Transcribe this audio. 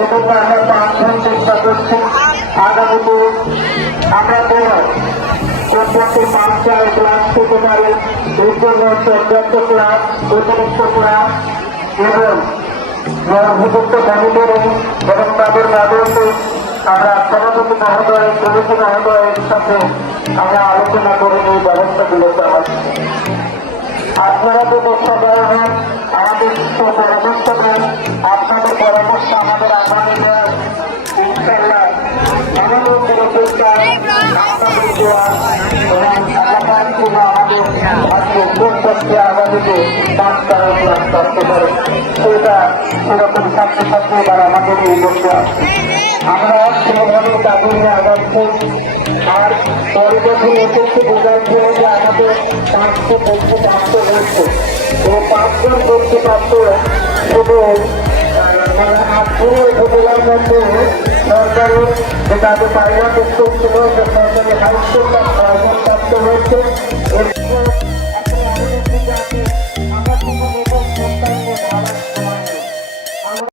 সেজন্য আমরা প্রাণভন চেষ্টা করছি আগামীতে আমরা যেন প্রত্যেকটি পাঁচটায় ক্লাস পেতে পারি এর জন্য চর্যান্ত ক্লাস অতিরিক্ত ক্লাস এবং উপযুক্ত কমিটির এবং তাদের আপনারা তো দেওয়া এবং এলাকার জন্য আমাদের আজকে কোন পারে সেটা আমরা সেভাবে তাদের নিয়ে আগাচ্ছি আর পরে যখন এসেছে বোঝাচ্ছে যে আমাদের পাঁচশো বলতে প্রাপ্ত হয়েছে এই পাঁচজন বলতে প্রাপ্ত শুধু মানে আটপুরে উপজেলার মধ্যে সরকারি যেটা আগে পাইলট স্কুল ছিল দায়িত্বটা ক্ষয়প্রাপ্ত হয়েছে।